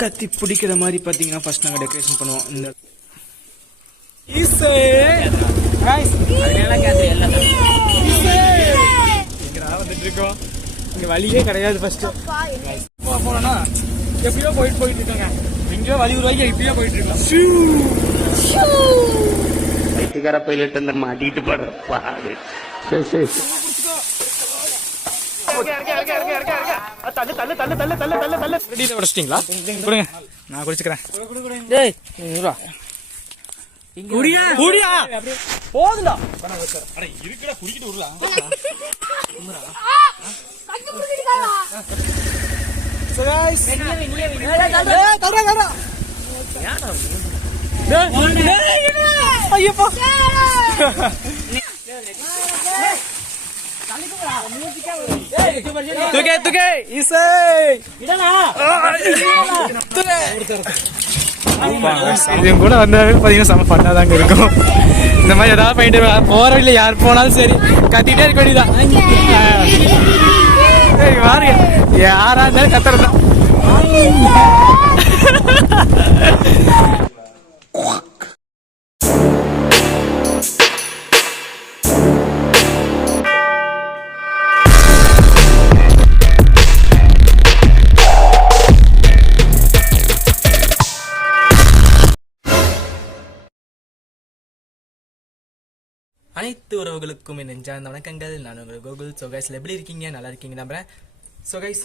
கத்தி பிடிக்கிற மாதிரி பார்த்தீங்கன்னா ஃபர்ஸ்ட் நாங்கள் டெக்கரேஷன் பண்ணுவோம். இந்த வந்துட்டு இருக்கோம். இங்க வழியே கிடையாது. ஃபர்ஸ்ட் போனோம்னா எப்படியோ போயிட்டு இருக்கோங்க. எங்கேயோ வழி உருவாக்கி எப்படியோ போயிட்டு இருக்கோம். பைலட் அந்த மாட்டிட்டு பாடு. சரி சரி உடச்சிட்டீங்களா? கொடுங்க, நான் குடிச்சுக்கிறேன். போதுடா இருக்குடா, குடிக்கிட்டு விடலாம். ஐயப்பா கூட வந்தாவே பாத்தீங்கன்னா செம பண்ணாதாங்க இருக்கும். இந்த மாதிரி ஏதாவது பண்ணிட்டு போற வழியில யார் போனாலும் சரி கத்திட்டே இருக்க வேண்டியதான். யாரா இருந்தாலும் கத்துறதுதான். அனைத்து உறவுகளுக்கும் என் நெஞ்சார்ந்த வணக்கங்கள். நான் உங்கள் கோகுல். ஸோ கைஸ் எப்படி இருக்கீங்க? நல்லா இருக்கீங்க நம்புறேன். ஸோ கைஸ்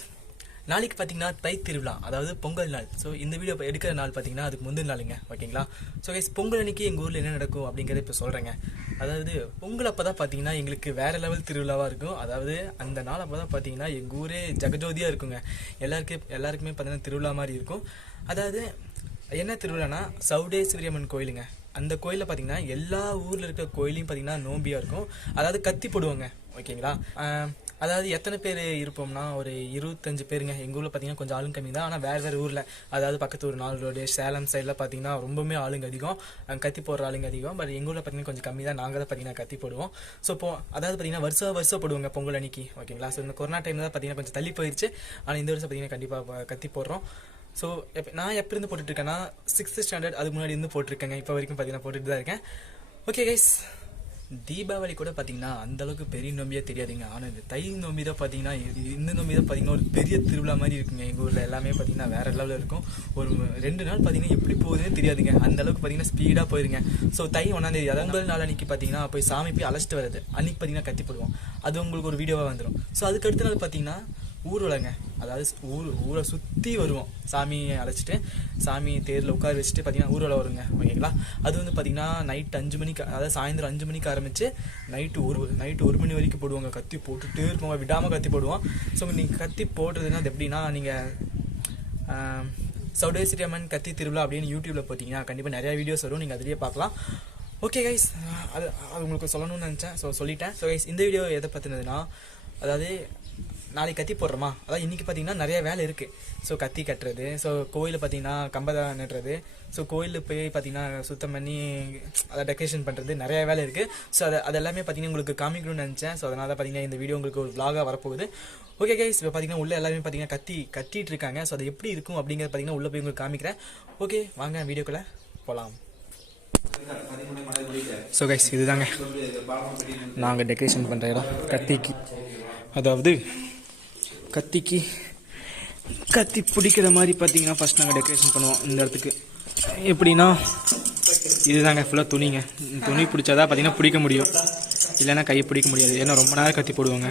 நாளைக்கு பார்த்தீங்கன்னா தை திருவிழா, அதாவது பொங்கல் நாள். ஸோ இந்த வீடியோ எடுக்கிற நாள் பார்த்தீங்கன்னா அதுக்கு முந்தின நாளுங்க, ஓகேங்களா? ஸோ கைஸ் பொங்கல் அன்னைக்கு எங்கள் ஊரில் என்ன நடக்கும் அப்படிங்கிறத இப்போ சொல்கிறேங்க. அதாவது பொங்கல் அப்போ தான் பார்த்தீங்கன்னா எங்களுக்கு வேறு லெவல் திருவிழாவாக இருக்கும். அதாவது அந்த நாள் அப்போ தான் பார்த்தீங்கன்னா எங்கள் ஊரே ஜெகஜோதியாக இருக்குங்க. எல்லாருக்குமே பார்த்தீங்கன்னா திருவிழா மாதிரி இருக்கும். அதாவது என்ன திருவிழானா சவுடேஸ்வரியம்மன் கோயிலுங்க. அந்த கோயிலில் பார்த்தீங்கன்னா எல்லா ஊரில் இருக்கிற கோயிலையும் பார்த்தீங்கன்னா நோம்பியாக இருக்கும். அதாவது கத்தி போடுவாங்க, ஓகேங்களா? அதாவது எத்தனை பேர் இருப்போம்னா ஒரு 25 பேருங்க. எங்கள் ஊரில் பார்த்தீங்கன்னா கொஞ்சம் ஆளுங்க கம்மி தான். ஆனால் வேறு ஊரில், அதாவது பக்கத்து ஒரு 4 ரோடு சேலம் சைடில் பார்த்தீங்கன்னா ரொம்பவுமே ஆளுங்க அதிகம், கத்தி போடுற ஆளுங்க அதிகம். பட் எங்கள் ஊரில் பார்த்தீங்கன்னா கொஞ்சம் கம்மி தான். நாங்கள் தான் பார்த்தீங்கன்னா கத்தி போடுவோம். ஸோ அதாவது பார்த்தீங்கன்னா வருஷம் போடுவாங்க பொங்கல் அன்னைக்கு, ஓகேங்களா? ஸோ இந்த கொரோனா டைமில் தான் பார்த்தீங்கன்னா கொஞ்சம் தள்ளி போயிடுச்சு. ஆனால் இந்த வருஷம் பார்த்தீங்கன்னா கண்டிப்பாக கத்தி போடுறோம். ஸோ நான் எப்போ இருந்து போட்டுட்ருக்கேன்னா 6th ஸ்டாண்டர்ட் அதுக்கு முன்னாடி இருந்து போட்டிருக்கேங்க. இப்போ வரைக்கும் பார்த்தீங்கன்னா போட்டுட்டு தான் இருக்கேன். ஓகே கைஸ், தீபாவளி கூட பார்த்தீங்கன்னா அந்தளவுக்கு பெரிய நோம்பியாக தெரியாதுங்க. ஆனால் இந்த தை நோம்பி தான் பார்த்தீங்கன்னா, இந்த நோம்பி தான் பார்த்தீங்கன்னா ஒரு பெரிய திருவிழா மாதிரி இருக்குங்க. எங்கள் ஊரில் எல்லாமே பார்த்தீங்கன்னா வேறு லெவலில் இருக்கும். ஒரு 2 நாள் பார்த்தீங்கன்னா எப்படி போகுதுன்னு தெரியாதுங்க. அந்தளவுக்கு பார்த்தீங்கன்னா ஸ்பீடாக போயிருங்க. ஸோ தை 1ஆம் தேதி, அதாவது முதல் நாள் அன்றைக்கி பார்த்தீங்கன்னா போய் சாமி போய் அழைச்சிட்டு வருது. அன்றைக்கி பார்த்தீங்கன்னா கத்தி போடுவோம். அது உங்களுக்கு ஒரு வீடியோவாக வந்துடும். ஸோ அதுக்கு அடுத்த நாள் பார்த்தீங்கன்னா ஊர்வலங்க. அதாவது ஊரை சுற்றி வருவோம். சாமியை அழைச்சிட்டு சாமி தேரில் உட்கார வச்சுட்டு பார்த்தீங்கன்னா ஊர்வலம் வருங்க, ஓகேங்களா? அது வந்து பார்த்தீங்கன்னா நைட் 5 மணிக்கு, அதாவது சாயந்தரம் 5 மணிக்கு ஆரம்பித்து நைட்டு 1 மணி வரைக்கும் போடுவாங்க. கத்தி போட்டுகிட்டே இருப்போங்க, விடாமல் கத்தி போடுவோம். ஸோ நீங்கள் கத்தி போடுறதுன்னா அது எப்படின்னா, நீங்கள் சவுடேஸ்வரியம்மன் கத்தி திருவிழா அப்படின்னு யூடியூப்பில் போட்டிங்கன்னா கண்டிப்பாக நிறையா வீடியோஸ் வரும், நீங்கள் அதிலேயே பார்க்கலாம். ஓகே கைஸ், அது உங்களுக்கு சொல்லணும்னு நினச்சேன். ஸோ சொல்லிட்டேன். ஸோ கைஸ் இந்த வீடியோ எதை பற்றினதுன்னா, அதாவது நாளைக்கு கத்தி போடுறோமா, அதாவது இன்றைக்கி பார்த்தீங்கன்னா நிறைய வேலை இருக்குது. ஸோ கத்தி கட்டுறது, ஸோ கோயிலில் பார்த்தீங்கன்னா கம்பம் நடுறது, ஸோ கோயிலில் போய் பார்த்தீங்கன்னா சுத்தம் பண்ணி அதை டெக்கரேஷன் பண்ணுறது, நிறைய வேலை இருக்குது. ஸோ அது எல்லாமே பார்த்தீங்கன்னா உங்களுக்கு காமிக்கணும்னு நினச்சேன். ஸோ அதனால் பார்த்தீங்கன்னா இந்த வீடியோ உங்களுக்கு ஒரு vlog-ஆக வரப்போகுது. ஓகே கைஸ், இப்போ பார்த்தீங்கன்னா உள்ளே எல்லாருமே பார்த்தீங்கன்னா கட்டிகிட்டு இருக்காங்க. ஸோ அது எப்படி இருக்கும் அப்படிங்கிறது பார்த்தீங்கன்னா உள்ளே போய் உங்களுக்கு காமிக்கிறேன். ஓகே வாங்க வீடியோக்குள்ளே போகலாம். ஸோ கைஸ் இதுதாங்க நாங்கள் டெக்கரேஷன் பண்ணுற இடம். கத்திக்கு, அதாவது கத்தி பிடிக்கிற மாதிரி பார்த்தீங்கன்னா ஃபர்ஸ்ட் நாங்கள் டெக்கரேஷன் பண்ணுவோம். இந்த இடத்துக்கு எப்படின்னா இதுதாங்க ஃபுல்லாக துணிங்க. துணி பிடிச்சாதான் பார்த்தீங்கன்னா பிடிக்க முடியும், இல்லைன்னா கையை பிடிக்க முடியாது. ஏன்னா ரொம்ப நேரம் கத்தி போடுவாங்க.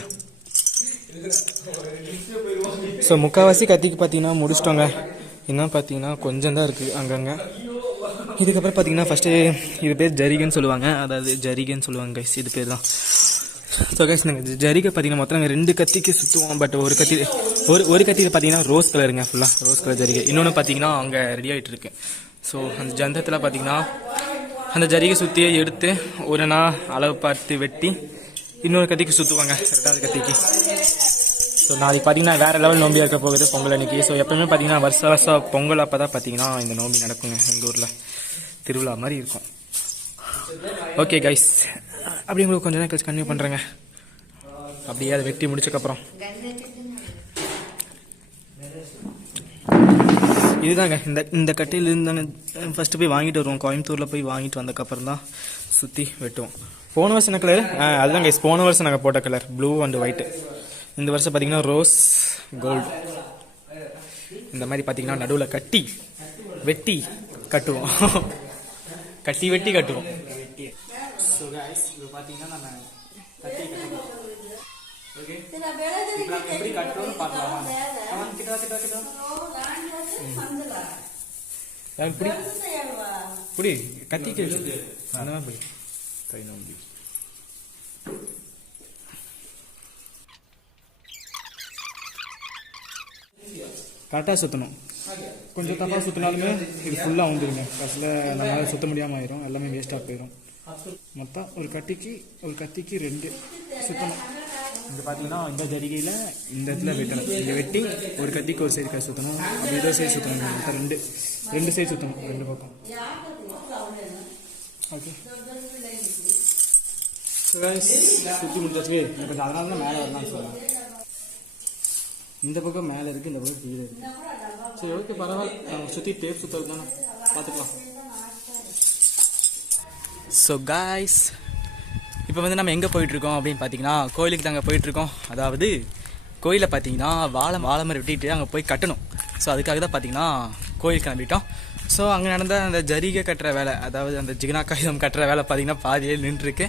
ஸோ முக்கால்வாசி கத்திக்கு பார்த்தீங்கன்னா முடிச்சிட்டோங்க. இன்னும் பார்த்தீங்கன்னா கொஞ்சம் தான் இருக்குது அங்கங்கே. இதுக்கப்புறம் பார்த்தீங்கன்னா ஃபஸ்ட்டு இது பேர் ஜரிகைன்னு சொல்லுவாங்க. அதாவது ஜரிகைன்னு சொல்லுவாங்க கைஸ், இது பேர் தான். ஸோ கைஸ் நாங்கள் ஜரிகை பார்த்தீங்கன்னா மொத்தம் நாங்கள் 2 கத்திக்கு சுற்றுவோம். பட் ஒரு கத்தியில் பார்த்தீங்கன்னா ரோஸ் கலருங்க, ஃபுல்லாக ரோஸ் கலர் ஜரிகை. இன்னொன்று பார்த்தீங்கன்னா அங்கே ரெடி ஆகிட்டு இருக்கு. ஸோ அந்த ஜந்தத்தில் பார்த்தீங்கன்னா அந்த ஜரிகை சுற்றியே எடுத்து ஒரு நாள் அளவு பார்த்து வெட்டி இன்னொரு கத்திக்கு சுற்றுவாங்க, 2வது கத்திக்கு. ஸோ நாளைக்கு பார்த்தீங்கன்னா வேறு லெவல் நோம்பியாக இருக்க போகுது பொங்கல் அன்றைக்கி. ஸோ எப்போவுமே பார்த்தீங்கன்னா வருஷம் பொங்கல் அப்போ தான் பார்த்தீங்கன்னா இந்த நோம்பி நடக்குங்க. எங்கள் ஊரில் திருவிழா மாதிரி இருக்கும். ஓகே கைஸ், அப்படி உங்களுக்கு கொஞ்சம் நேரம் கழிச்சு கன்டினியூ பண்ணுறேங்க. அப்படியே அதை வெட்டி முடிச்சக்கப்புறம் இதுதாங்க இந்த கட்டையிலேருந்து தாங்க ஃபஸ்ட்டு போய் வாங்கிட்டு வருவோம். கோயம்புத்தூரில் போய் வாங்கிட்டு வந்ததுக்கப்புறம் தான் சுற்றி வெட்டுவோம். போன வருஷம் என்ன கலர்? அதுதான் கைஸ், போன வருஷம் நாங்கள் போட்ட கலர் ப்ளூ அண்ட் ஒயிட்டு. இந்த வருஷம் பார்த்தீங்கன்னா ரோஸ் கோல்டு. இந்த மாதிரி பார்த்தீங்கன்னா நடுவில் கட்டி வெட்டி கட்டுவோம். கட்டி வெட்டி கட்டுவோம். ஸோ கைஸ் இப்போ பார்த்தீங்கன்னா நம்ம கட்டி கட்டுவோம். ஓகே, எப்படி கட்டுறோம்னு பார்க்கலாமா? புடி கத்தி கேள்வி அந்த மாதிரி புடி கை நோம்பி. கரெக்டாக சுற்றணும். கொஞ்சம் தப்பாக சுற்றினாலுமே இது ஃபுல்லாக வந்துடுங்க. ஃபஸ்ட்டில் நம்மளால் சுற்ற முடியாமல் ஆயிரும், எல்லாமே வேஸ்ட்டாக போயிடும். மொத்தம் ஒரு கத்திக்கு 2 சுற்றணும். இங்கே பார்த்தீங்கன்னா இந்த ஜரிகையில் இந்த இடத்துல வெட்டணும். இங்கே வெட்டி ஒரு கத்திக்கு ஒரு சைடு சுற்றணும். அப்படி இதோ சைடு சுற்றணும். மொத்தம் 2 சைடு சுற்றணும், 2 பக்கம். ஓகே, சுற்றி முடிச்சாச்சு. கொஞ்சம் அதனால தான் மேலே வரலாம்னு சொல்லலாம். இந்த பக்கம் மேலே இருக்குது, இந்த பக்கம் கீழே இருக்குது. சரி, ஓகே, பரவாயில்ல. சுற்றி டேப் சுற்றுறது தானே, பார்த்துக்கலாம். ஸோ காய்ஸ், இப்போ வந்து நம்ம எங்கே போயிட்டுருக்கோம் அப்படின்னு பார்த்தீங்கன்னா கோயிலுக்கு தாங்க போயிட்டுருக்கோம். அதாவது கோயிலில் பார்த்தீங்கன்னா வாழை மரம் வெட்டிட்டு அங்கே போய் கட்டணும். ஸோ அதுக்காக தான் பார்த்தீங்கன்னா கோயில் கிளம்பிட்டோம். ஸோ அங்கே நடந்த அந்த ஜரிகை கட்டுற வேலை, அதாவது அந்த ஜிகனா காகிதம் கட்டுற வேலை பார்த்தீங்கன்னா பாதியே நின்றுருக்கு.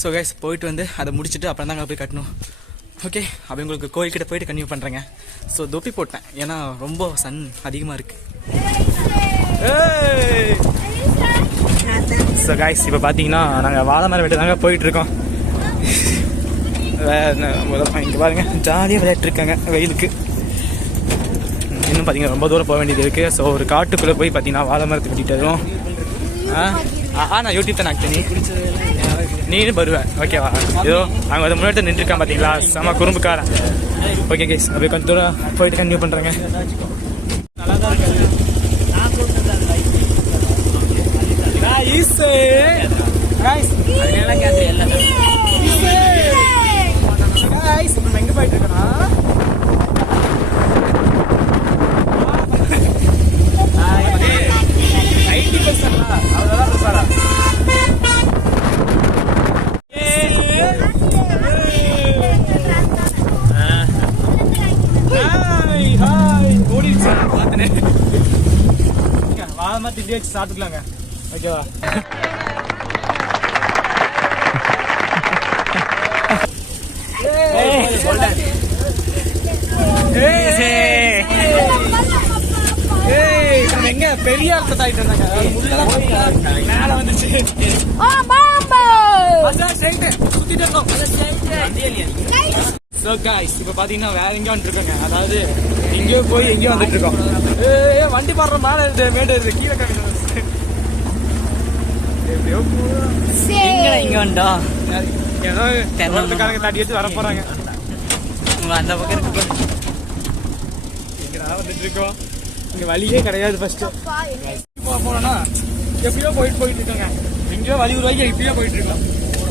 ஸோ கைஸ் போயிட்டு வந்து அதை முடிச்சுட்டு அப்புறம் தான் அங்கே போய் கட்டணும். ஓகே, அப்படி உங்களுக்கு கோயில்கிட்ட போயிட்டு கன்டினியூ பண்ணுறேங்க. ஸோ தொப்பி போட்டேன், ஏன்னா ரொம்ப சன் அதிகமாக இருக்குது. ஸோ கைஸ் இப்போ பார்த்தீங்கன்னா நாங்கள் வாழை மரம் வெட்டு தாங்க போயிட்டுருக்கோம். இங்கே பாருங்க, ஜாலியாக விளையாட்டுருக்காங்க வெயிலுக்கு. இன்னும் பார்த்தீங்கன்னா ரொம்ப தூரம் போக வேண்டியது இருக்குது. ஸோ ஒரு காட்டுக்குள்ளே போய் பார்த்தீங்கன்னா வாழை மரத்தை வெட்டிட்டு வருவோம். நான் யூடியூப் தான் ஆக்ட் நீனும் வருவேன். ஓகேவா? ஏதோ அங்கே வந்து முன்னாடி நின்றுருக்கான் பார்த்தீங்களா, செம குறும்புக்காரன். ஓகே கைஸ், அப்படியே கொஞ்சம் தூரம் போயிட்டு கன்டினியூ பண்ணுறேங்க. நல்லா தான் இருக்காது. எங்க போயிட்டு இருக்கோம்? வாழமா திண்டி வச்சு சாப்பிட்டுக்கலாங்க. ஓகேவா? எங்க பெரிய ஆயிட்டு இருந்தாங்க. மேல வந்துச்சு. So guys, இப்ப பாத்தீங்கன்னா வேற எங்க வந்துருக்கோங்க. அதாவது எங்கேயோ போய் எங்கேயோ வந்துட்டு இருக்கோம். வண்டி பாடுற மேல இருந்து மேடு இருக்கு, கீழே இங்க வந்தா ஏதோ தென்னக்காரங்க தாட்டி வச்சு வர போறாங்க. அந்த பக்கம் இருக்கு, இங்கதான் வந்துட்டு இருக்கோம். இங்க வழியே கிடையாது. ஃபர்ஸ்ட் போனோம்னா எப்படியோ போயிட்டு இருக்கோங்க. எங்கேயோ வழி உருவாக்கி எப்படியோ போயிட்டு இருக்கோம்.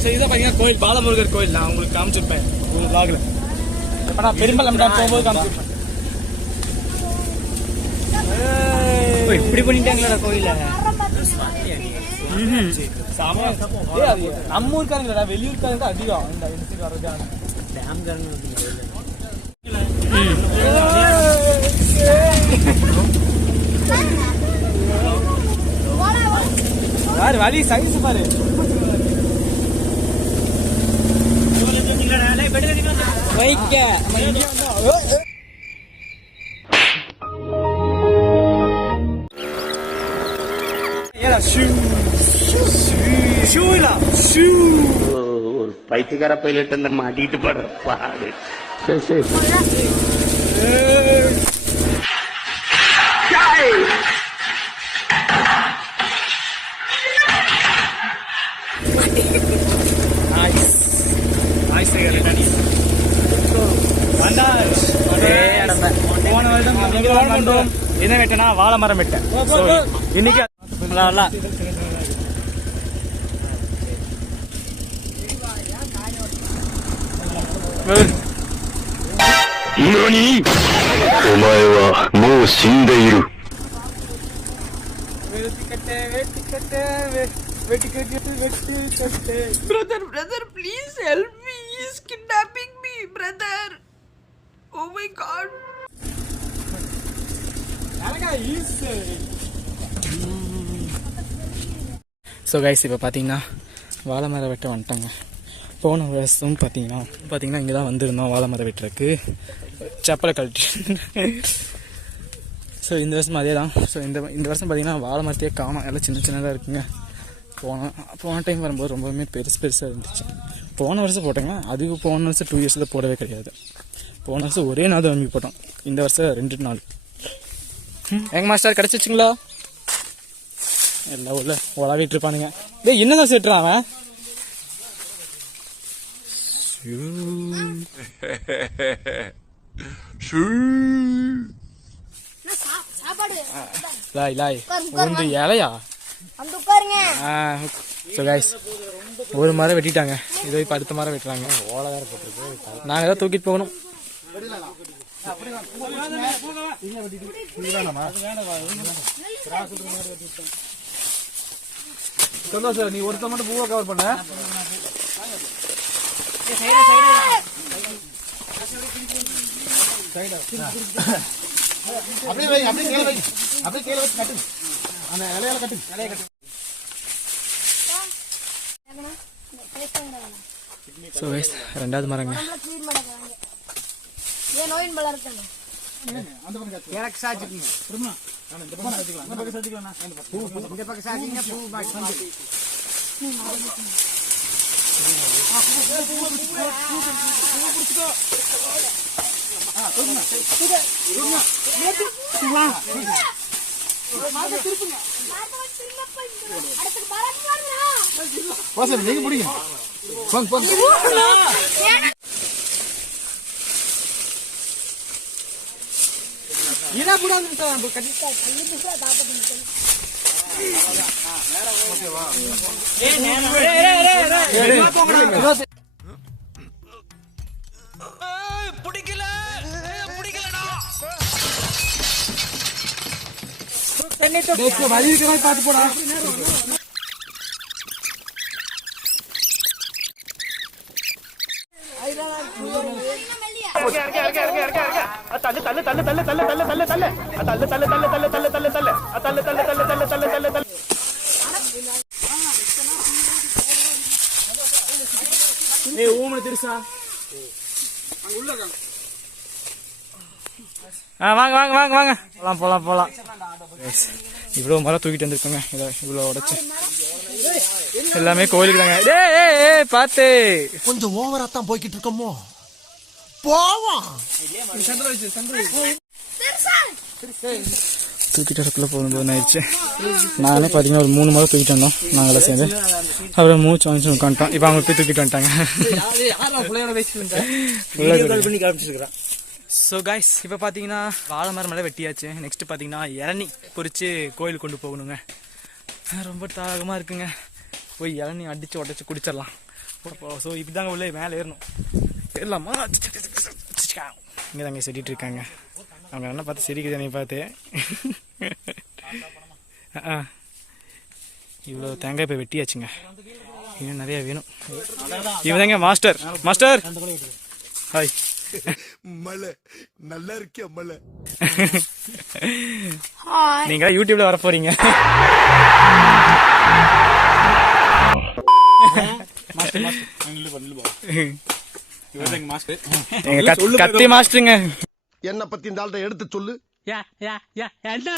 சரி, இதான் பாத்தீங்கன்னா கோயில், பாலமுருகர் கோயில். நான் உங்களுக்கு காமிச்சிருப்பேன் உங்க vlogல. இப்ப நான் பெரும்பலம் போகும்போது காமிச்சிருப்பேன். இப்படி பண்ணிட்டாங்களா கோயில? நம்ம ஊருக்காரங்களா, வெளியூர்காரங்க அதிகம் இந்த இடத்துக்கு வர்றது. யாரு வழி சைஸ் பாரு. வைக்க ஒரு பைத்தியக்கார பைலட் அந்த மாட்டிட்டு படுற பாடு. சரி என்ன வெட்டனா வாழை மரம் வெட்டேன் இன்னைக்கு.何？お前はもう死んでいる。Brother, please help me. He's kidnapping me, brother. Oh my God. So guys இப்போ பார்த்தீங்கன்னா வாழை மரம் வெட்ட வந்துட்டாங்க. போன வருஷம் பார்த்தீங்கன்னா இங்கே தான் வந்திருந்தோம் வாழை மரம் வெட்டுறதுக்கு. செப்பலை கழட்டி. ஸோ இந்த வருஷம் அதே தான். ஸோ இந்த வருஷம் பார்த்தீங்கன்னா வாழை மரத்தையே காணும், எல்லாம் சின்ன சின்னதாக இருக்குங்க. போன டைம் வரும்போது ரொம்பவுமே பெருசாக இருந்துச்சு. போன வருஷம் போட்டோங்க, அதுக்கு போன வருஷம் 2 இயர்ஸில் போடவே கிடையாது. போன வருஷம் ஒரே நாள் தான் வாங்கி போட்டோம், இந்த வருஷம் 2 நாள். எங்க மாஸ்டர் கிடச்சிச்சுங்களா? எல்லாம் உள்ள உலாவிட்டு இருப்பானுங்க. டேய் என்னதான் செட்டுறான் அவன்? லாய் லாய் உந்து இலையா? ஸோ கைஸ் ஒரு மரம் வெட்டிட்டாங்க, இதோ இப்போ அடுத்த மரம் வெட்டுறாங்க. ஓலை வேற போட்டுருக்கு, நாங்கள் தான் தூக்கிட்டு போகணும். சந்தோஷம், நீ ஒருத்த மட்டும் பூவை கவர் பண்ண. ஸோ கைஸ் 2வது மரங்க. எனக்கு சாச்சிக்கணும். இந்த பக்கம் சாச்சிங்க பூ மாட்டி. நீங்க பிடிங்க. இதா புடாது பார்த்து போடா. வாங்க வாங்க வாங்க வாங்க போலாம் போலாம். இவ்வளோ மரம் தூக்கிட்டு வந்திருக்கோங்க, இவ்வளோ உடைச்சு எல்லாமே கோயிலுக்கு தாங்க. டேய் பார்த்து கொஞ்சம் ஓவரா தான் போய்கிட்டு இருக்கோமோ. போவோம். தூக்கிட்டு வரக்குள்ள போகும்போது ஆயிடுச்சு. நானே பார்த்தீங்கன்னா ஒரு 3 மரம் தூக்கிட்டு வந்தோம் நாங்களாம் சேர்ந்து. அப்புறம் மூச்சு வாங்கிச்சு உட்காந்துட்டோம். இப்போ அவங்க போய் தூக்கிட்டு வந்துட்டாங்க. ஸோ கைஸ் இப்போ பார்த்தீங்கன்னா வாழை மரம் மேலே வெட்டியாச்சு. நெக்ஸ்ட் பார்த்தீங்கன்னா இளநீ பொறிச்சு கோயிலுக்கு கொண்டு போகணுங்க. ரொம்ப தாகமாக இருக்குங்க, போய் இளநீ அடித்து உடச்சி குடிச்சிடலாம். ஸோ இப்படி தாங்க உள்ளே மேலே ஏறலாமா? இங்கே தாங்க செடிட்டு இருக்காங்க. அவங்க என்ன பார்த்து சிரிக்குது என்னை பார்த்து. இவ்வளோ தேங்காய் போய் வெட்டியாச்சுங்க, இன்னும் நிறைய வேணும். இவன் தாங்க மாஸ்டர். Master hi. மலை நல்லா இருக்கியா மலை? நீங்க யூடியூப்ல வர போறீங்க. கத்தி மாஸ்டருங்க. என்ன பத்தி இந்த ஆள்கிட்ட எடுத்து சொல்லு.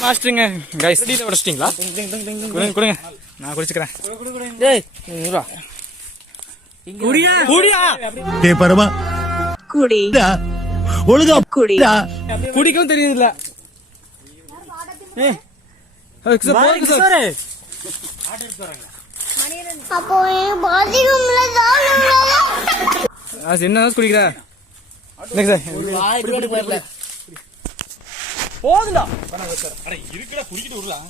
மாஸ்டருங்க கைஸ் டீல உடைச்சிட்டீங்களா? கொடுங்க நான் குடிச்சுக்கிறேன். பரமா Kudi. ஒழுங்கா Kudi. குடிக்கவும் தெரியுதுல்ல. என்ன குடிக்கிற? போதுடா இருக்குடா, குடிக்கிட்டு விடலாம்.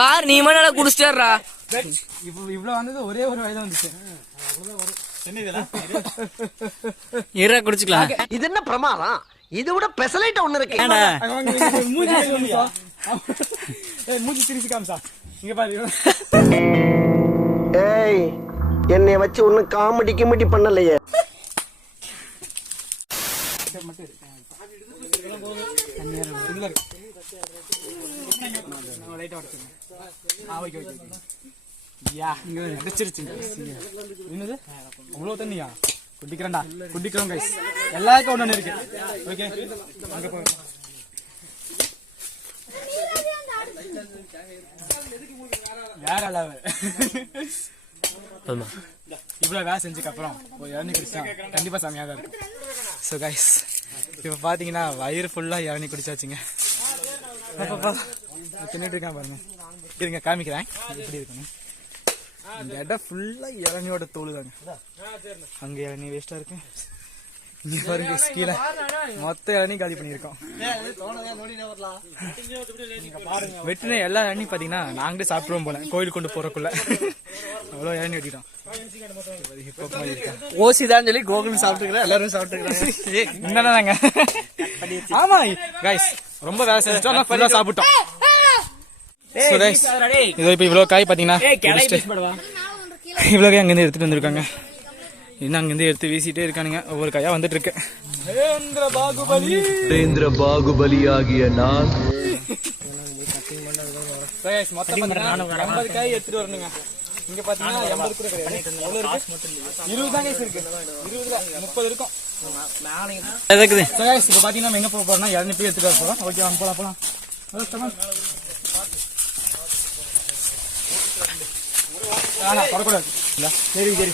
பாரு நீ மட்டும் குடிச்சிட்டா இப்போ இவ்வளவு வந்தது ஒரே ஒரு வயதான் வந்துச்சு. இரா குடிச்சுக்கலாம். இது என்ன பிரமாதம்? இது விட பெசலைட் ஒண்ணு இருக்கு. மூஞ்சி சிரிச்சு காமிச்சா இங்க பாரு. ஏய், என்னைய வச்சு ஒன்னும் காமெடி கிமெடி பண்ணலையே. என்னது அவ்வளவு தண்ணியா? குடிக்கிறேன்டா, குடிக்கிறோம் கைஸ். எல்லாருக்கும் ஒண்ணு இருக்கு. ஓகே, அங்க போய் வேற அளவு. இவ்வளவு வேலை செஞ்சதுக்கு அப்புறம் ஒரு இளநீ குடிச்சா கண்டிப்பா செமையா தான் இருக்கும். ஸோ கைஸ், இப்ப பாத்தீங்கன்னா வயிறு ஃபுல்லா இளநீ குடிச்சாச்சுங்க. தின்னுட்டு இருக்கான் பாருங்க. இருங்க காமிக்கிறேன் எப்படி இருக்குன்னு. இந்த இடம் ஃபுல்லா இளநியோட தோல் தாங்க. அங்க இளநீ வேஸ்டா இருக்கு. இங்க பாருங்க கீழே மொத்த இளநீ காலி பண்ணிருக்கோம். வெட்டின எல்லா இளநீ பாத்தீங்கன்னா நாங்களே சாப்பிடுவோம் போல கோயிலுக்கு கொண்டு போறக்குள்ள. அவ்வளவு இளநீ வெட்டிட்டோம். ஓசிதான் சொல்லி கோகுல் சாப்பிட்டுக்கிறேன், எல்லாரும் சாப்பிட்டுக்கிறாங்க. என்னதாங்க? ஆமா கைஸ், ரொம்ப வேலை செஞ்சோம், ஆனா ஃபுல்லா சாப்பிட்டோம். So guys, இதோ இப்ப இவ்வளவு காய் பாத்தீங்கன்னா இவ்வளவு காய் அங்கிருந்து எடுத்துட்டு வந்திருக்காங்க. இன்னும் அங்கிருந்து எடுத்து வீசிட்டே இருக்கானுங்க. ஒவ்வொரு காயா வந்துட்டு இருக்கு. தேந்திர பாகுபலி ஆகிய நான் மொத்தம் 80 காய் எடுத்துட்டு வரணுங்க. இங்க பாத்தீங்கன்னா 80 கூட கிடையாது, 20 தான் கைஸ் இருக்கு. 20ல 30 இருக்கும். So guys, இப்ப பாத்தீங்கன்னா நம்ம எங்க போக போறோம்னா இளநீ போய் எடுத்துட்டு வர போறோம். ஓகே, வாங்க போலாம் போலாம். படக்கூடாது. சரி சரி,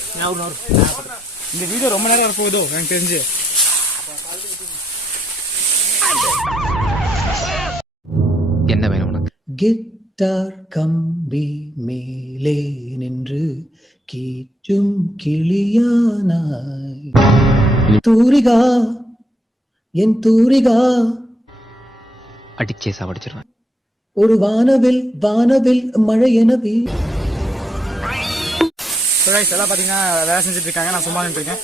இந்த வீடியோ ரொம்ப நேரம் போகுதோ எனக்கு தெரிஞ்சு. என்ன வேணும் உனக்கு? கிட்டார் கம்பி மேலே நின்று கீச்சும் கிளியானாய் தூரிகா என் தூரிகா அடிச்சே சாவடிச்சிருவேன். ஒரு வானவில் வானவில் மழை எனவே. எல்லாம் பாத்தீங்கன்னா வேலை செஞ்சுட்டு இருக்காங்க. நான் சும்மா நின்று இருக்கேன்.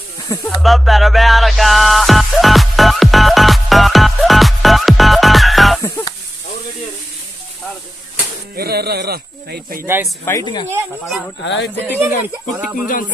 ஃபைட்டுங்க. அதாவது குட்டி குஞ்சம்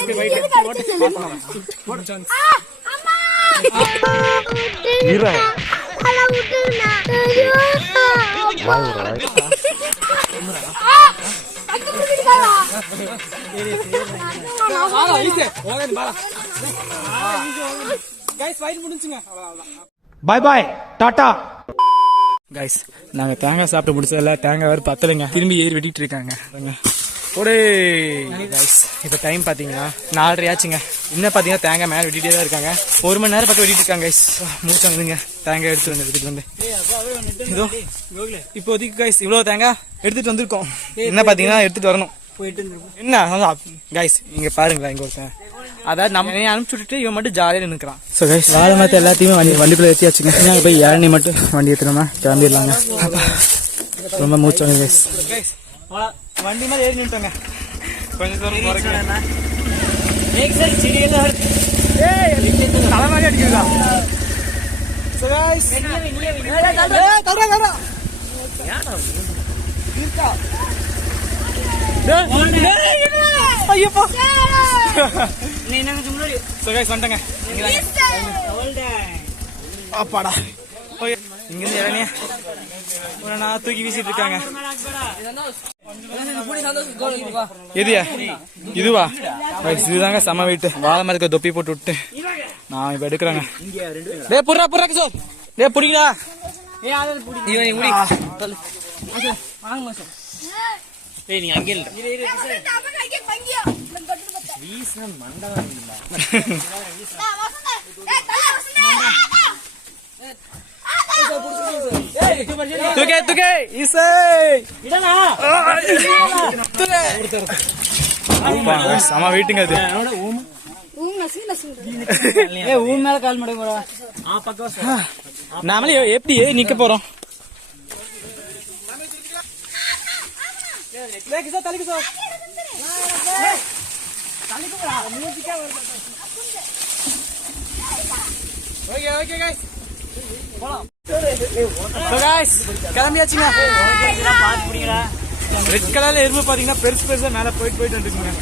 பாய் பாய் டாடா. கைஸ், நாங்க தேங்காய் சாப்பிட்டு முடிச்சதில்ல. தேங்காய் வேறு பத்தலைங்க. திரும்பி ஏறி வெட்டிட்டு இருக்காங்க. ஒரே கைஸ், இப்ப டைம் பாத்தீங்கன்னா 4:30 ஆச்சுங்க. இன்னும் பாத்தீங்கன்னா தேங்காய் மேல வெட்டிட்டே தான் இருக்காங்க. 1 மணி நேரம் பக்கம் வெட்டிட்டு இருக்காங்க கைஸ். மூச்சாங்குதுங்க. தேங்காய் எடுத்து வந்து வெட்டிட்டு வந்து இதோ இப்போதைக்கு கைஸ் இவ்வளவு தேங்காய் எடுத்துட்டு வந்திருக்கோம். என்ன பாத்தீங்கன்னா எடுத்துட்டு வரணும். என்ன கைஸ், இங்க பாருங்களா, இங்க ஒருத்தன் அதாவது நம்ம அனுப்பிச்சு விட்டுட்டு இவன் மட்டும் ஜாலியா நின்னுக்கிறான். ஸோ கைஸ், வாழை மரத்தை எல்லாத்தையுமே வண்டிக்குள்ள ஏற்றியாச்சுங்க. நாங்கள் போய் இளநீ மட்டும் வண்டி ஏற்றுறோமா கிளம்பிடலாங்க. ரொம்ப மூச்சு கைஸ். வண்டி மாதிரி ஏறி நின்றுட்டாங்க. கொஞ்சம் தூரம் தலை மாதிரி அடிக்கிறதா? ஐயப்பா அப்பாடா, இங்கிருந்து இளநீ தூக்கி வீசிட்டு இருக்காங்க. எதுயா இதுவா? இதுதாங்க செம வெயிட். வாழை மரத்துக்கு தொப்பி போட்டு விட்டு நான் இப்ப எடுக்கிறாங்க. டே புறா புறா கிஷோர், டே புடிங்களா? நீ அங்கே செம வெயிட்டுங்க அது. நாமளே எப்படி நிக்க போறோம்? ஓகே ஓகே கைஸ் போலாம். So guys, கிளம்பியாச்சுங்க. ரெட் கலர்ல எறும்பு பாத்தீங்கன்னா பெருசு பெருசா மேல போயிட்டு வந்துருக்குங்க.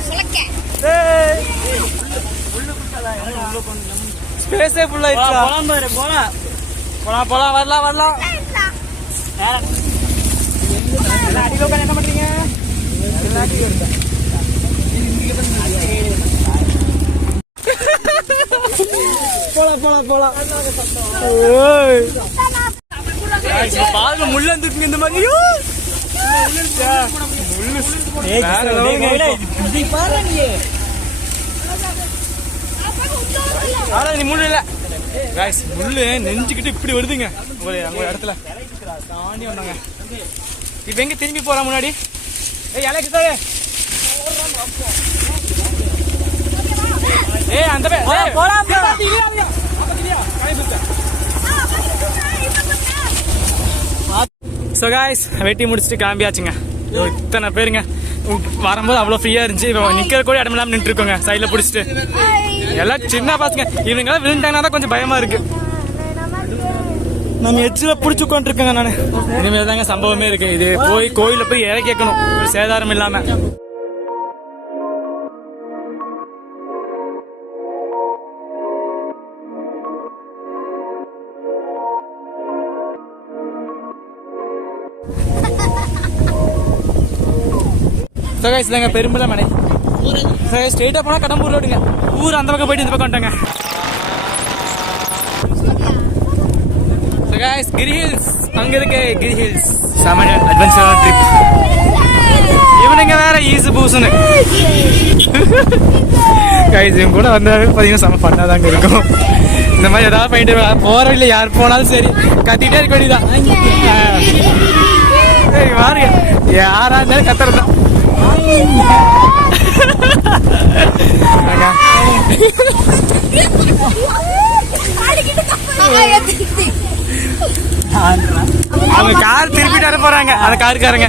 ஸ்பேஸே ஃபுல் ஆயிடுச்சு. போலாம் பாரு போலாம். போலாம் போலாம் வரலாம் வரலாம். அடியில உட்காந்து என்ன பண்றீங்க? போலாம் போலாம் போலாம். பாருங்க முள்ள வந்துருக்குங்க இந்த மாதிரி. நீ முள்ளு இல்ல காய்ஸ், முள்ளு நெஞ்சுக்கிட்டு இப்படி வருதுங்க. அங்க ஒரு இடத்துல தாண்டி வந்தாங்க. இப்ப எங்க திரும்பி போறா முன்னாடி? எனக்கு தோழே அந்த ஸோ காய்ஸ் வெட்டி முடிச்சுட்டு கிளம்பியாச்சுங்க. இத்தனை பேருங்க வரும்போது அவ்வளோ ஃப்ரீயா இருந்துச்சு. இப்போ நிக்கிற கூட இடம் இல்லாமல் நின்று இருக்கோங்க சைடில் பிடிச்சிட்டு. எல்லாம் சின்ன பசங்க, இவங்கெல்லாம் விழுந்தாங்கன்னா தான் கொஞ்சம் பயமா இருக்கு. நம்ம எச்சில் பிடிச்சி உட்காந்துருக்கேங்க நான். இனிமேல் தாங்க சம்பவமே இருக்கு. இது போய் கோயிலில் போய் இற கேட்கணும் ஒரு சேதாரம் இல்லாம. சகாய்ஸ் தாங்க பெரும்புல மனை. ஸ்ட்ரெயிட்டா போனா கடம்பூர் ரோடுங்க. ஊர் அந்த பக்கம் போயிட்டு இந்த பக்கம் வந்துட்டாங்க. சகாய்ஸ் கிரி ஹில்ஸ் அங்க இருக்கு. கிரி ஹில்ஸ் செம அட்வென்ச்சர் ட்ரிப். இவனுங்க வேற ஈஸு பூசுன்னு கைஸ் இவங்க கூட வந்தாவே பார்த்தீங்கன்னா செம பண்ணாதாங்க இருக்கும். இந்த மாதிரி ஏதாவது பண்ணிட்டு போற இல்லை யார் போனாலும் சரி கத்திட்டே இருக்க வேண்டியதான். பாருங்க யாரா இருந்தாலும் கத்துறதுதான். அவங்க கார் திருப்பிட்டு போறாங்க அந்த காருக்காரங்க.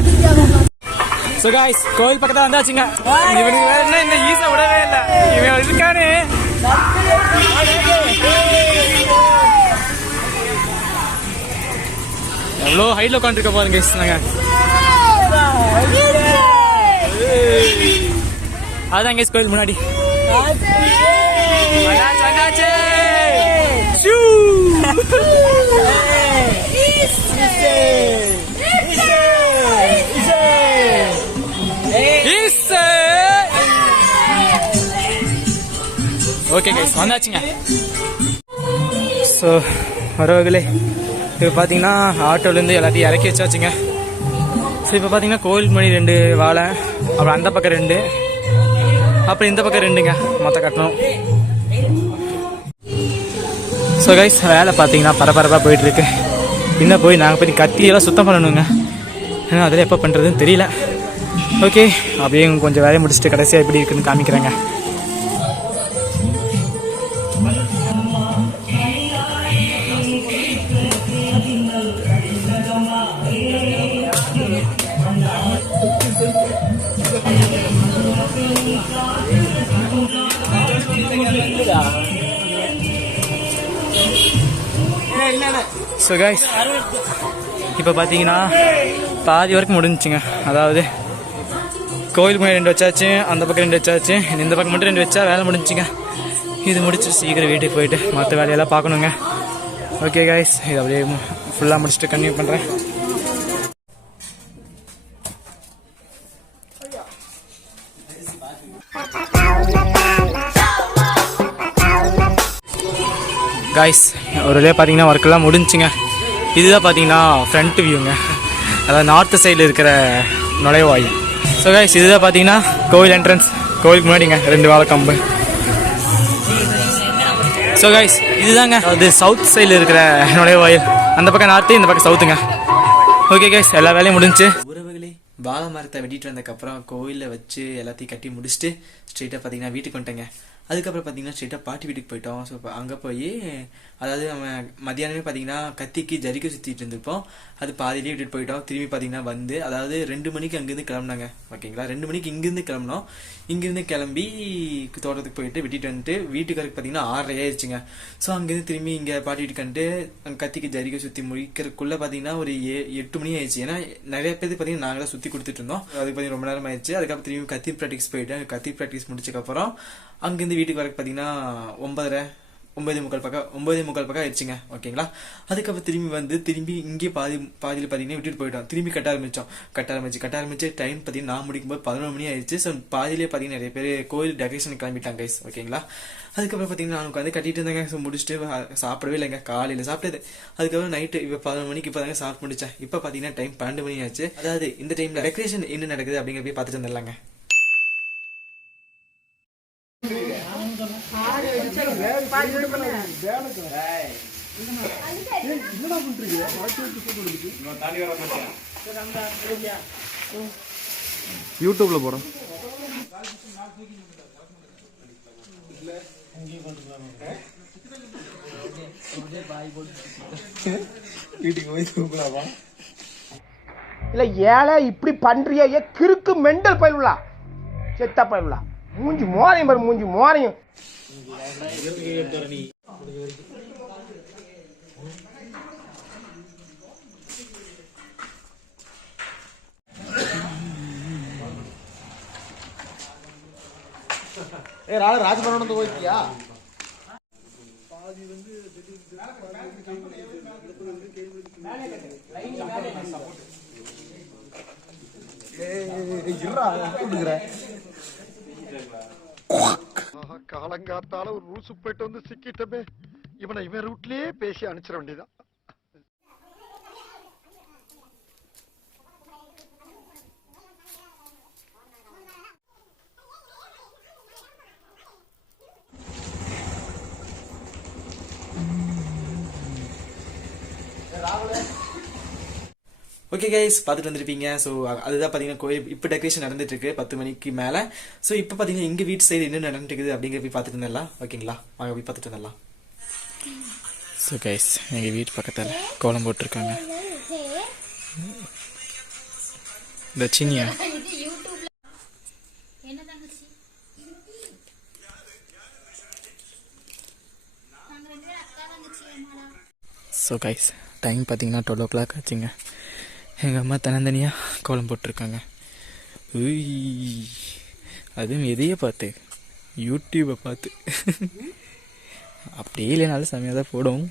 So guys, கோயில் பக்கத்துல வந்தாச்சுங்க. இவனுக்கு வேற என்ன இந்த ஈஸா விடவே இல்லை. இவன் இருக்கானே எவ்வளோ ஹைட்ல உட்காந்துருக்க பாருங்க. அதான் கேஸ் கோயில் முன்னாடி. ஓகே கைஸ் வந்தாச்சுங்க. ஸோ வரவர்களே இப்போ பார்த்தீங்கன்னா ஆட்டோலேருந்து எல்லாத்தையும் இறக்கி வச்சாச்சுங்க. ஸோ இப்போ பார்த்தீங்கன்னா கோயிலுக்கு முன்னாடி 2 வாழை, அப்புறம் அந்த பக்கம் 2, அப்புறம் இந்த பக்கம் 2ங்க மொத்தம் கட்டணும். ஸோ கைஸ் வேலை பார்த்தீங்கன்னா பரபரப்பாக போயிட்டுருக்கு. இன்னும் போய் நாங்கள் போய் கத்தியெல்லாம் சுத்தம் பண்ணணுங்க. ஏன்னா அதில் எப்போ பண்ணுறதுன்னு தெரியல. ஓகே அப்படியே கொஞ்சம் வேலையை முடிச்சுட்டு கடைசியாக எப்படி இருக்குன்னு காமிக்கிறேங்க. ஸோ கைஸ் இப்போ பார்த்தீங்கன்னா பாதி வரைக்கும் முடிஞ்சுங்க. அதாவது கோயிலுக்கு முன்னாடி 2 வச்சாச்சு, அந்த பக்கம் 2 வச்சாச்சு, இந்த பக்கம் மட்டும் 2 வச்சா வேலை முடிஞ்சுங்க. இது முடிச்சு சீக்கிரம் வீட்டுக்கு போயிட்டு மற்ற வேலையெல்லாம் பார்க்கணுங்க. ஓகே கைஸ் இது அப்படியே ஃபுல்லாக முடிச்சுட்டு கன்டினியூ பண்ணுறேன். காய்ஸ் ஒரு வழியாக பார்த்தீங்கன்னா ஒர்க்கெல்லாம் முடிஞ்சுங்க. இதுதான் பார்த்தீங்கன்னா ஃப்ரண்ட் வியூங்க, அதாவது நார்த்து சைடில் இருக்கிற நுழைவாயில். ஸோ காய்ஸ் இதுதான் பார்த்தீங்கன்னா கோவில் என்ட்ரன்ஸ். கோவிலுக்கு முன்னாடிங்க 2 வாழை கம்பு. ஸோ காய்ஸ் இதுதாங்க அது சவுத் சைடில் இருக்கிற நுழைவாயில். அந்த பக்கம் நார்த்து, இந்த பக்கம் சவுத்துங்க. ஓகே காய்ஸ் எல்லா வேலையும் முடிஞ்சு. உறவுகளே வாழை மரத்தை வெட்டிட்டு வந்ததுக்கப்புறம் கோயிலில் வச்சு எல்லாத்தையும் கட்டி முடிச்சுட்டு ஸ்ட்ரெயிட்டாக பார்த்தீங்கன்னா வீட்டுக்கு வந்துட்டேங்க. அதுக்கப்புறம் பார்த்தீங்கன்னா ஸ்ட்ரெயிட்டாக பாட்டி வீட்டுக்கு போயிட்டோம். ஸோ அங்கே போய் அதாவது அவன் மதியானமே பார்த்தீங்கன்னா கத்திக்கு ஜரிக்கை சுற்றிட்டு இருந்திருப்போம். அது பாதியிலே விட்டுட்டு போயிட்டோம். திரும்பி பார்த்தீங்கன்னா வந்து அதாவது 2 மணிக்கு அங்கேருந்து கிளம்புனாங்க. ஓகேங்களா, 2 மணிக்கு இங்கேருந்து கிளம்புனோம். இங்கேருந்து கிளம்பி தோட்டத்துக்கு போயிட்டு விட்டுட்டு வந்துட்டு வீட்டுக்காரருக்கு பார்த்தீங்கன்னா 6:30 ஆயிடுச்சுங்க. ஸோ அங்கேருந்து திரும்பி இங்கே பாட்டி வீட்டுக்கு வந்துட்டு கத்திக்கு ஜரிக்கை சுற்றி முடிக்கிறதுக்குள்ளே பார்த்தீங்கன்னா ஒரு 8 மணி ஆயிடுச்சு. ஏன்னா நிறைய பேருக்கு பார்த்தீங்கன்னா நாங்களே சுற்றி கொடுத்துட்டு இருந்தோம். அதுக்கு பார்த்தீங்கன்னா ரொம்ப நேரம் ஆயிடுச்சு. அதுக்கப்புறம் திரும்பி கத்தி ப்ராக்டிஸ் போயிட்டு கத்தி ப்ராக்டிஸ் முடிச்சதுக்கப்புறம் அங்கேருந்து வீட்டுக்கு வரக்கு பார்த்தீங்கன்னா 9:45 பக்கம் ஆயிடுச்சுங்க. ஓகேங்களா, அதுக்கப்புறம் திரும்பி இங்கே பாதியில் பார்த்தீங்கன்னா விட்டுட்டு போயிட்டோம். திரும்பி கட்ட ஆரம்பிச்சு டைம் பார்த்தீங்கன்னா நான் முடிக்கும்போது 11 மணி ஆயிடுச்சு. ஸோ பாதியிலே பார்த்தீங்கன்னா நிறைய பேர் கோயில் டெக்கரேஷன் கிளம்பிட்டாங்க கைஸ். ஓகேங்களா, அதுக்கப்புறம் பார்த்தீங்கன்னா நான் உட்காந்து கட்டிட்டு இருந்தாங்க. ஸோ முடிச்சுட்டு சாப்பிடவே இல்லைங்க, காலையில் சாப்பிட்டது. அதுக்கப்புறம் நைட்டு இப்போ 11 மணிக்கு இப்போ தாங்க சாப்பிட்டு முடிச்சேன். இப்போ பார்த்தீங்கன்னா டைம் 12 மணி ஆச்சு. அதாவது இந்த டைம்ல டெக்கரேஷன் என்ன நடக்குது அப்படிங்கிற போய் பார்த்துட்டு வந்துடலாங்க. யூடியூப்ல போறோம். வீட்டுக்கு போய் தூக்கலாமா? இல்ல ஏழை இப்படி பண்றிய கிறுக்கு மெண்டல் பயிலுலா செத்த பயிலுலா மூஞ்சி மோரையும் பாரு மூஞ்சி மோரையும். ராஜபவனம் போய்க்கியா? காலங்காத்தால ஒரு ரூசு போயிட்டு வந்து சிக்கிட்டமே. இவன் ரூட்லயே பேசி அனுப்பிச்சிட வேண்டியதான். ஓகே கைஸ், பார்த்துட்டு வந்திருப்பீங்க. ஸோ அதுதான் பார்த்தீங்கன்னா கோயில் இப்போ டெக்கரேஷன் நடந்துட்டு இருக்கு 10 மணிக்கு மேலே. ஸோ இப்போ பார்த்தீங்கன்னா எங்கள் வீட்டு சைடு என்ன நடந்துட்டு இருக்குது அப்படிங்கிற போய் பார்த்துட்டு வந்துடலாம். ஓகேங்களா, வாங்க போய் பார்த்துட்டு வந்துடலாம். ஸோ கைஸ், எங்கள் வீட்டு பக்கத்தில் கோலம் போட்டிருக்காங்க. இந்த சின்னியா ஸோ கைஸ், டைம் பார்த்தீங்கன்னா 12 o'clock ஆச்சுங்க. எங்கள் அம்மா தனித்தனியாக கோலம் போட்டிருக்காங்க. அதுவும் எதையே பார்த்து, யூடியூப்பை பார்த்து. அப்படியே இல்லைனாலும் செமையாக தான் போடும்.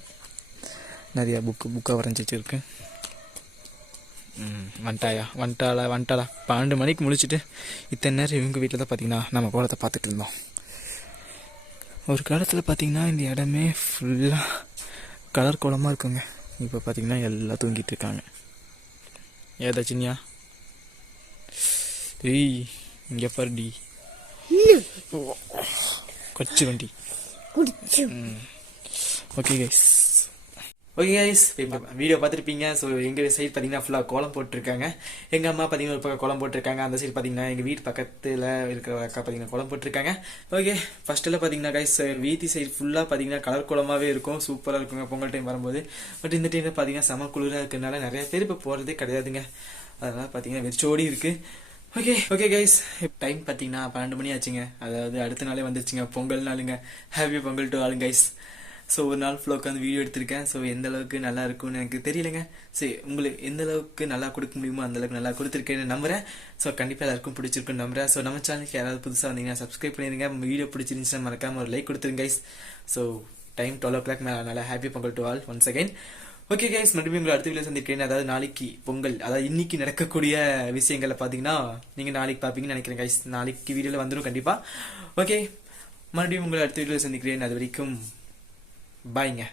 நிறையா புக்காக வரைஞ்சி வச்சுருக்கு. வந்துட்டாளா 12 மணிக்கு முடிச்சுட்டு இத்தனை நேரம் இவங்க வீட்டில் தான் பார்த்தீங்கன்னா நம்ம கோலத்தை பார்த்துட்டு இருந்தோம். ஒரு காலத்தில் பார்த்தீங்கன்னா இந்த இடமே ஃபுல்லாக கலர் கோலமாக இருக்குங்க. இப்போ பார்த்தீங்கன்னா எல்லாம் தூங்கிட்டு இருக்காங்க. ஏதா சின்னியா? இங்கே பாருடி கொச்சு வண்டி. ஓகே கைஸ், இப்போ வீடியோ பார்த்துருப்பீங்க. ஸோ எங்கள் சைடு பார்த்தீங்கன்னா ஃபுல்லாக கோலம் போட்டிருக்காங்க. எங்கள் அம்மா பார்த்தீங்கன்னா ஒரு பக்கம் கோலம் போட்டிருக்காங்க. அந்த சைடு பார்த்தீங்கன்னா எங்கள் வீட்டு பக்கத்தில் இருக்கிற அக்கா பார்த்தீங்கன்னா கோலம் போட்டிருக்காங்க. ஓகே, ஃபர்ஸ்ட்டில் பார்த்தீங்கன்னா கைஸ் வீதி சைடு ஃபுல்லாக பார்த்தீங்கன்னா கலர் கோலமாகவே இருக்கும். சூப்பராக இருக்குங்க பொங்கல் டைம் வரும்போது. பட் இந்த டைமில் பார்த்தீங்கன்னா செம குளிராக இருக்கிறதுனால நிறைய பேர் இப்போ போகிறதே கிடையாதுங்க. அதனால் பார்த்தீங்கன்னா வெறிச்சோடி இருக்குது. ஓகே கைஸ், டைம் பார்த்தீங்கன்னா 12 மணி ஆச்சுங்க. அதாவது அடுத்த நாளே வந்துருச்சுங்க, பொங்கல் நாளுங்க. Happy Pongal to all guys. So ஒரு நாள் ஃபுல்லாக உட்காந்து வீடியோ எடுத்திருக்கேன். ஸோ எந்த அளவுக்கு நல்லா இருக்கும்னு எனக்கு தெரியலைங்க. சரி, உங்களுக்கு எந்த அளவுக்கு நல்லா கொடுக்க முடியுமோ அந்த அளவுக்கு நல்லா கொடுத்துருக்கேன்னு நம்புறேன். ஸோ கண்டிப்பாக எல்லாருக்கும் பிடிச்சிருக்குன்னு நம்புறேன். ஸோ நம்ம சேனலுக்கு யாராவது புதுசாக வந்தீங்கன்னா சப்ஸ்கிரைப் பண்ணிடுங்க. வீடியோ பிடிச்சிருந்துச்சுன்னா மறக்காம ஒரு லைக் கொடுத்துருங்க கைஸ். ஸோ டைம் 12 o'clock மேலே, அதனால happy Pongal to all once again. Okay guys, மறுபடியும் உங்களை அடுத்த வீடியோ சந்திக்கிறேன். அதாவது நாளைக்கு பொங்கல், அதாவது இன்னைக்கு நடக்கக்கூடிய விஷயங்களை பார்த்தீங்கன்னா நீங்கள் நாளைக்கு பார்ப்பீங்கன்னு நினைக்கிறேன் கைஸ். நாளைக்கு வீடியோவில் வந்துடும் கண்டிப்பாக. ஓகே, மறுபடியும் உங்களை அடுத்த வீடியோவில் சந்திக்கிறேன். அது வரைக்கும் பாய்ங்க.